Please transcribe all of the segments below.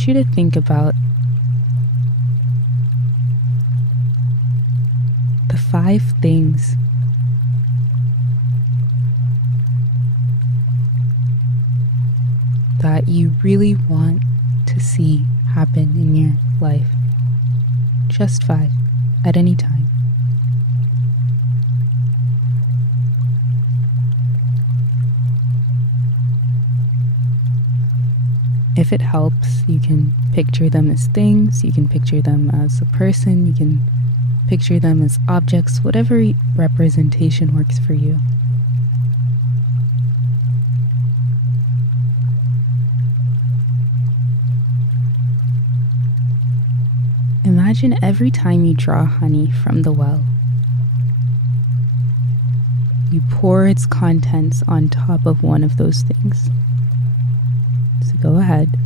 want you to think about the 5 things that you really want to see happen in your life. Just 5 at any time. If it helps, you can picture them as things, you can picture them as a person, you can picture them as objects, whatever representation works for you. Imagine every time you draw honey from the well, you pour its contents on top of one of those things. So go ahead.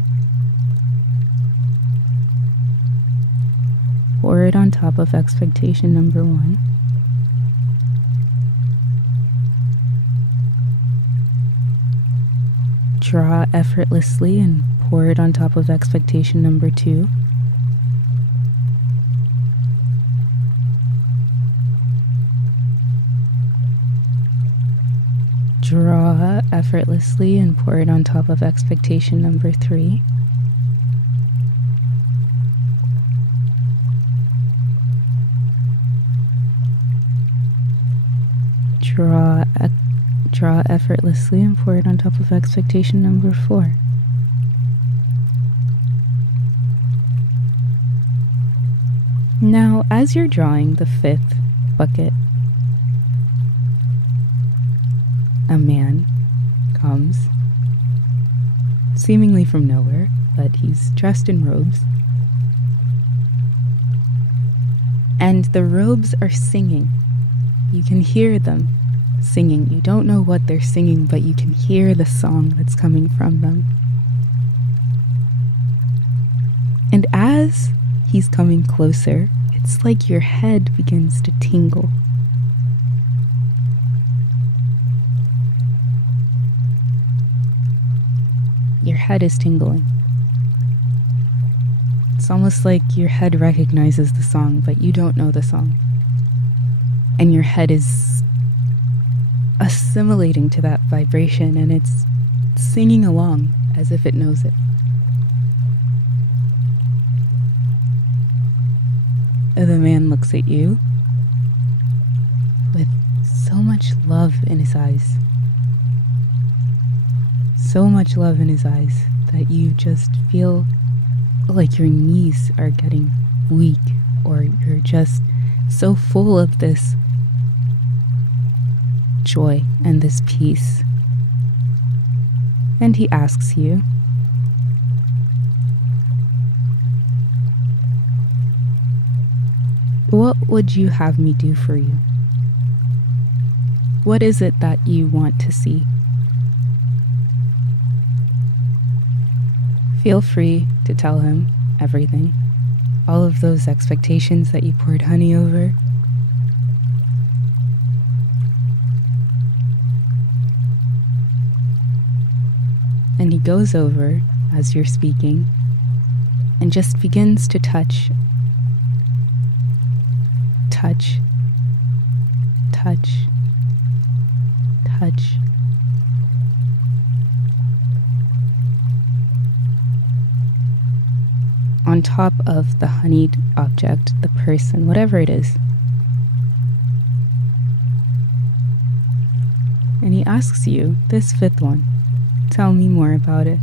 Pour it on top of expectation number 1. Draw effortlessly and pour it on top of expectation number 2. Draw effortlessly and pour it on top of expectation number 3. Draw effortlessly and pour it on top of expectation number 4. Now, as you're drawing the 5th bucket, a man comes, seemingly from nowhere, but he's dressed in robes. And the robes are singing. You can hear them singing. You don't know what they're singing, but you can hear the song that's coming from them. And as he's coming closer, it's like your head begins to tingle. Your head is tingling. It's almost like your head recognizes the song, but you don't know the song. And your head is assimilating to that vibration, and it's singing along as if it knows it. The man looks at you with so much love in his eyes. So much love in his eyes that you just feel like your knees are getting weak, or you're just so full of this joy and this peace. And he asks you, what would you have me do for you? What is it that you want to see? Feel free to tell him everything, all of those expectations that you poured honey over. And he goes over as you're speaking and just begins to touch, touch, touch, touch. On top of the honeyed object, the person, whatever it is. And he asks you, this 5th one, tell me more about it.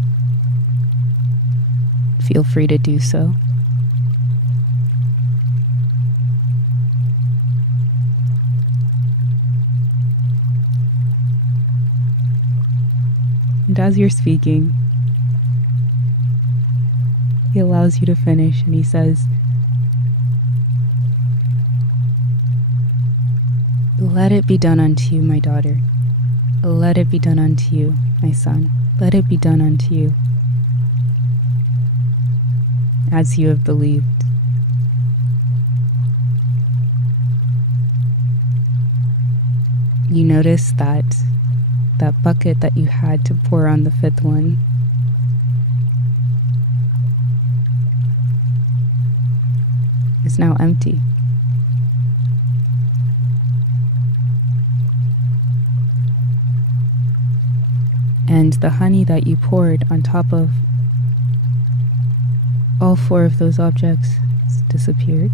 Feel free to do so. And as you're speaking, he allows you to finish, and he says, let it be done unto you, my daughter. Let it be done unto you, my son. Let it be done unto you, as you have believed. You notice that bucket that you had to pour on the 5th one now empty. And the honey that you poured on top of all 4 of those objects has disappeared.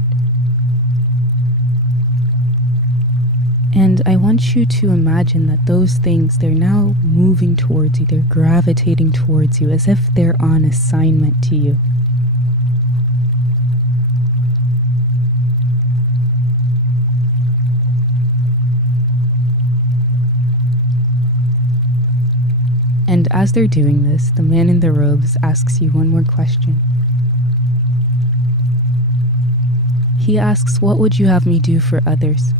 And I want you to imagine that those things, they're now moving towards you, they're gravitating towards you as if they're on assignment to you. And as they're doing this, the man in the robes asks you one more question. He asks, "What would you have me do for others?"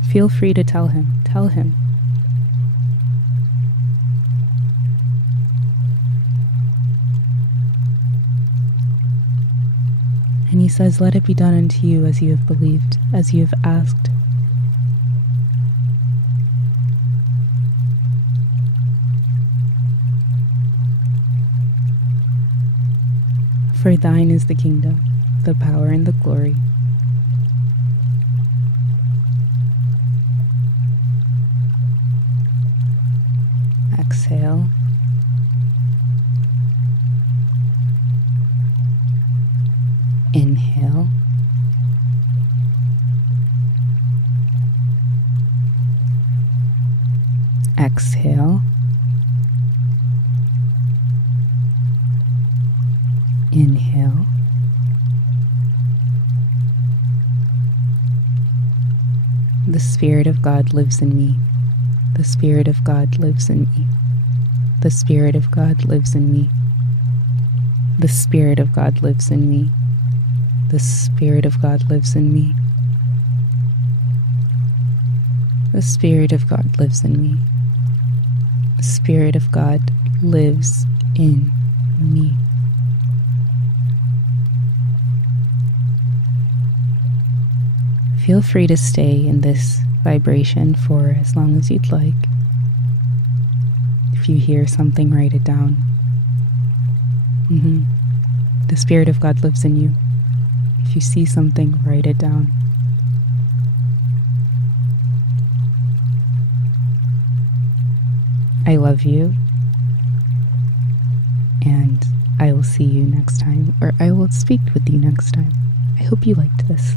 Feel free to tell him. Tell him. And he says, "Let it be done unto you as you have believed, as you have asked." For thine is the kingdom, the power, and the glory. Exhale. Inhale. Exhale. Inhale. The Spirit of God lives in me. The Spirit of God lives in me. The Spirit of God lives in me. The Spirit of God lives in me. The Spirit of God lives in me. The Spirit of God lives in me. The Spirit of God lives in me. Feel free to stay in this vibration for as long as you'd like. If you hear something, write it down. The Spirit of God lives in you. If you see something, write it down. I love you, and I will see you next time, or I will speak with you next time. I hope you liked this.